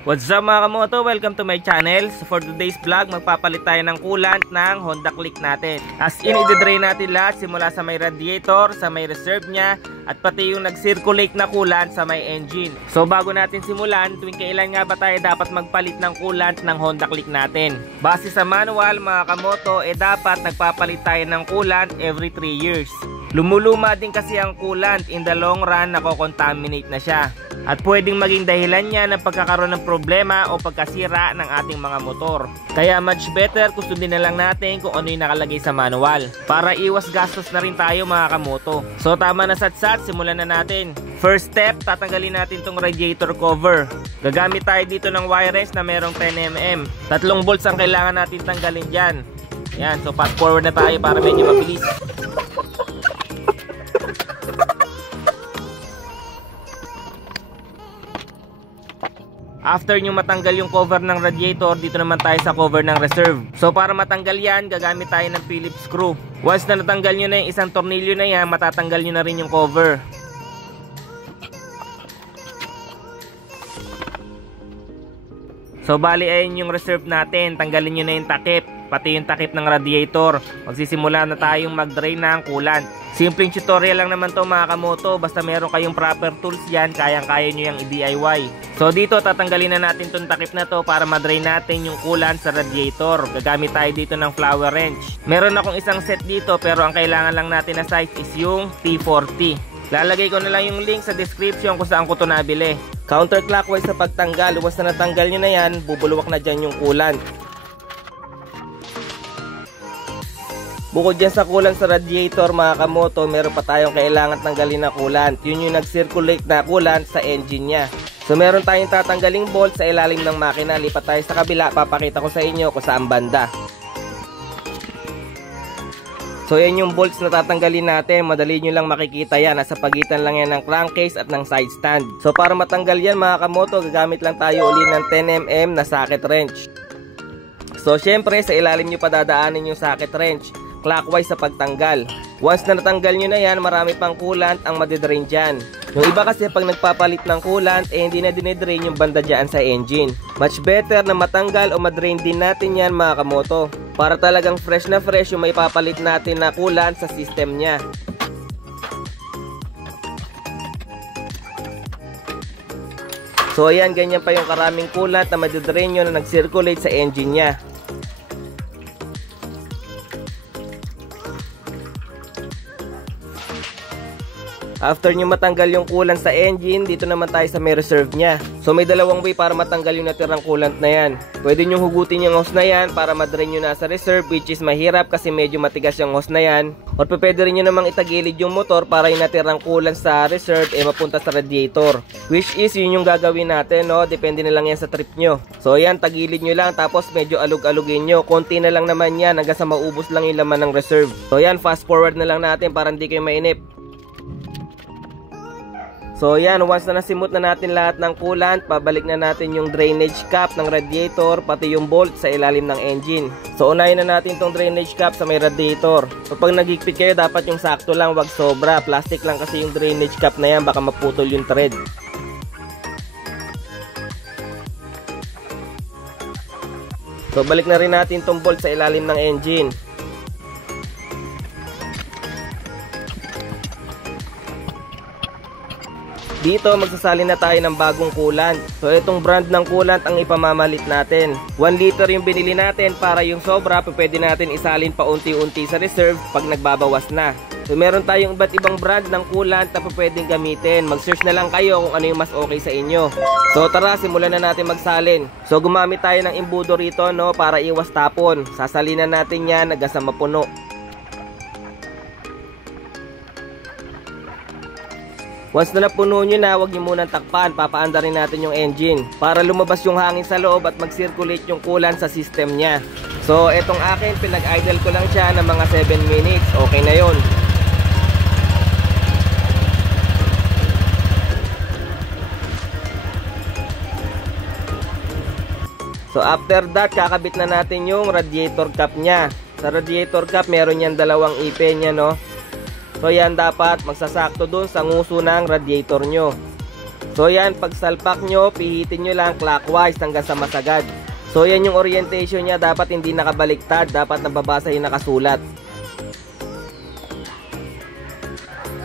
What's up mga kamoto? Welcome to my channel. So for today's vlog, magpapalit tayo ng coolant ng Honda Click natin. As in, i-drain natin lahat simula sa may radiator, sa may reserve niya, at pati yung nag-circulate na coolant sa may engine. So bago natin simulan, tuwing kailan nga ba tayo dapat magpalit ng coolant ng Honda Click natin? Base sa manual mga kamoto, dapat nagpapalit tayo ng coolant every 3 years. Lumuluma din kasi ang coolant, in the long run nako-contaminate na siya. At pwedeng maging dahilan niya ng pagkakaroon ng problema o pagkasira ng ating mga motor. Kaya much better kung sundin na lang natin kung ano yung nakalagay sa manual, para iwas gastos na rin tayo mga kamoto. So tama na satsat, simulan na natin. First step, tatanggalin natin tong radiator cover. Gagamit tayo dito ng wire wrench na merong 10mm. 3 bolts ang kailangan natin tanggalin dyan. Yan, so fast forward na tayo para medyo mabilis. After nyo matanggal yung cover ng radiator, dito naman tayo sa cover ng reserve. So para matanggal yan, gagamit tayo ng Phillips screw. Once na natanggal nyo na yung isang tornilyo na yan, matatanggal nyo na rin yung cover. So bali ayun yung reserve natin, tanggalin nyo na yung takip, pati yung takip ng radiator. Magsisimula na tayong mag-drain ng coolant. Simpleng tutorial lang naman to mga kamoto, basta meron kayong proper tools yan, kayang-kaya nyo yung i-DIY. So dito tatanggalin na natin tong takip na to para ma-drain natin yung coolant sa radiator. Gagamit tayo dito ng flower wrench. Meron akong isang set dito pero ang kailangan lang natin na size is yung T40. Lalagay ko na lang yung link sa description kung saan ko to nabili. Counterclockwise sa pagtanggal, once na natanggal nyo na yan, bubuluwak na dyan yung coolant. Bukod dyan sa coolant sa radiator mga kamoto, meron pa tayong kailangan tanggalin na coolant. Yun yung nag-circulate na coolant sa engine nya. So meron tayong tatanggaling bolt sa ilalim ng makina. Lipat tayo sa kabila, papakita ko sa inyo kung saan banda. So yan yung bolts na tatanggalin natin. Madali nyo lang makikita yan. Nasa pagitan lang yan ng crankcase at ng side stand. So para matanggal yan mga kamoto, gagamit lang tayo uli ng 10mm na socket wrench. So syempre sa ilalim nyo pa dadaanin yung socket wrench, clockwise sa pagtanggal. Once na natanggal nyo na yan, marami pang coolant ang madidrain dyan. Yung iba kasi pag nagpapalit ng coolant, hindi na dinidrain yung banda dyan sa engine. Much better na matanggal o madrain din natin yan mga kamoto, para talagang fresh na fresh yung may papalit natin na coolant sa system nya. So ayan, ganyan pa yung karaming coolant na madidrain nyo na nag-circulate sa engine nya. After nyo matanggal yung coolant sa engine, dito naman tayo sa may reserve nya. So may dalawang way para matanggal yung natirang coolant na yan. Pwede nyo hugutin yung hose na yan para madrain nyo na sa reserve, which is mahirap kasi medyo matigas yung hose na yan. Or pwede rin nyo namang itagilid yung motor para yung natirang coolant sa reserve mapunta sa radiator. Which is yun yung gagawin natin, no? Depende na lang yan sa trip nyo. So yan, tagilid nyo lang tapos medyo alug-alugin nyo. Konti na lang naman yan hanggang sa maubos lang yung laman ng reserve. So yan, fast forward na lang natin para hindi kayo mainip. So yan, once na nasimot na natin lahat ng coolant, pabalik na natin yung drainage cap ng radiator, pati yung bolt sa ilalim ng engine. So unahin na natin tong drainage cap sa may radiator. So pag nagigpit kayo, dapat yung sakto lang, wag sobra. Plastic lang kasi yung drainage cap na yan, baka maputol yung thread. So balik na rin natin tong bolt sa ilalim ng engine. Dito magsasalin na tayo ng bagong coolant. So itong brand ng coolant ang ipamamalit natin. 1 liter yung binili natin, para yung sobra pwede natin isalin pa unti-unti sa reserve pag nagbabawas na. So meron tayong iba't ibang brand ng coolant na pwedeng gamitin. Mag-search na lang kayo kung ano yung mas okay sa inyo. So tara, simulan na natin magsalin. So gumamit tayo ng imbudo rito, no, para iwas tapon. Sasalinan natin yan hanggang sa mapuno. Once na napuno nyo na, huwag nyo munang takpan. Papaanda rin natin yung engine para lumabas yung hangin sa loob at mag-circulate yung coolant sa system nya. So etong akin, pinag-idle ko lang siya ng mga 7 minutes. Okay na yon. So after that, kakabit na natin yung radiator cap nya. Sa radiator cap, meron yan dalawang ipin nya, no. So yan, dapat magsasakto dun sa nguso ng radiator nyo. So yan, pag salpak nyo, pihitin nyo lang clockwise hanggang sa masagad. So yan yung orientation niya, dapat hindi nakabaliktad, dapat nababasa yung nakasulat.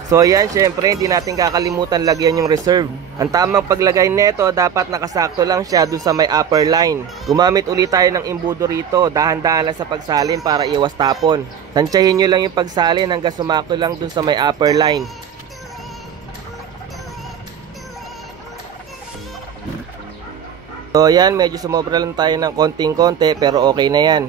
So yan, syempre hindi natin kakalimutan lagyan yung reserve. Ang tamang paglagay nito, dapat nakasakto lang siya dun sa may upper line. Gumamit ulit tayo ng imbudo rito, dahan-dahan lang sa pagsalin para iwas tapon. Tansyahin nyo lang yung pagsalin hanggang sumakto lang dun sa may upper line. So yan, medyo sumobra lang tayo ng konting-konti pero okay na yan.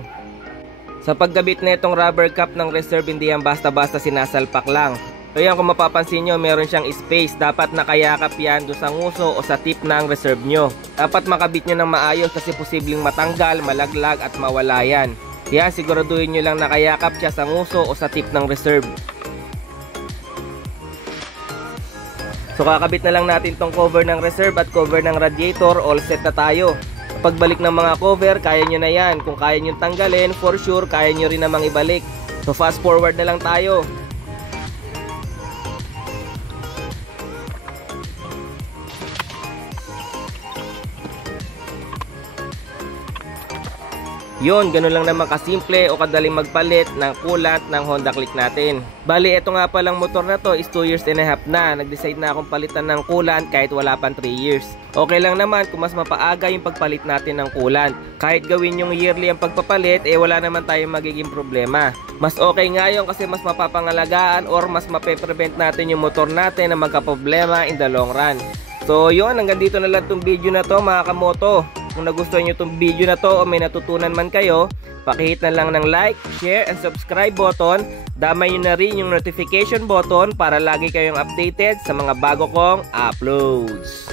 Sa pagkabit na itong rubber cap ng reserve, hindi yan basta-basta sinasalpak lang. So yan, kung mapapansin nyo, meron siyang space. Dapat nakayakap yan doon sa nguso o sa tip ng reserve nyo. Dapat makabit nyo ng maayos kasi posibleng matanggal, malaglag at mawala yan. Kaya siguraduhin nyo lang nakayakap siya sa nguso o sa tip ng reserve. So kakabit na lang natin tong cover ng reserve at cover ng radiator. All set na tayo. Pagbalik ng mga cover, kaya nyo na yan. Kung kaya nyo tanggalin, for sure, kaya nyo rin namang ibalik. So fast forward na lang tayo. Yun, ganun lang naman kasimple o kadaling magpalit ng coolant ng Honda Click natin. Bali, ito nga palang motor na to is 2 years and a half na. Nag-decide na akong palitan ng coolant kahit wala pang 3 years. Okay lang naman kung mas mapaaga yung pagpalit natin ng coolant. Kahit gawin yung yearly ang pagpapalit, wala naman tayong magiging problema. Mas okay nga yun kasi mas mapapangalagaan or mas mape-prevent natin yung motor natin na magka-problema in the long run. So yun, hanggang dito na lang itong video na to mga kamoto. Kung nagustuhan nyo itong video na to o may natutunan man kayo, pakihit na lang ng like, share, and subscribe button. Damay nyo na rin yung notification button para lagi kayong updated sa mga bago kong uploads.